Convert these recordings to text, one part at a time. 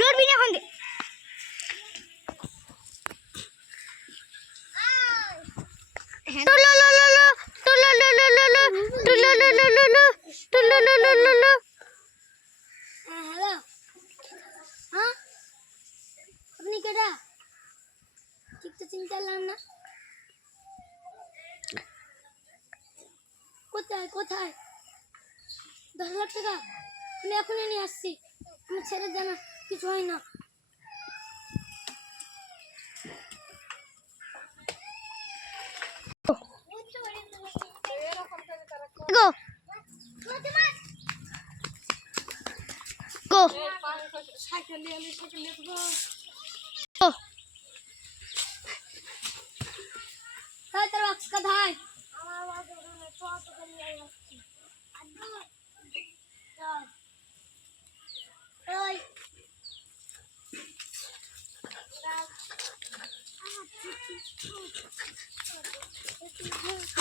লড়বি না এখন আপনি কেডা ঠিক তো চিন্তা করলাম না কোথায় কোথায় 10 লাখ টাকা আমি এখনই নিয়ে আসছি আমার ছেড়ে জানা কিছু হয় না গো গো সাইকেল নিয়ে গো তাই তোর বাক্স কোথায় আমার বাবা ছোট করে নিয়ে আসছি আদু চল ওই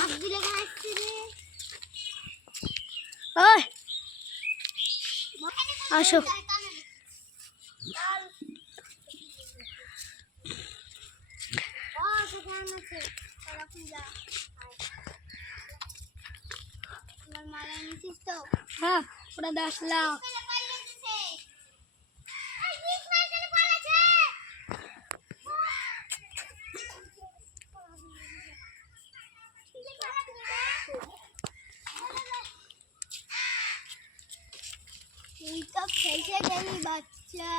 আব্দু লেগে আসছে রে ওই আসো হ্যাঁ ওরা 10 লাখ এই তো ফেসে গেলি বাচ্চা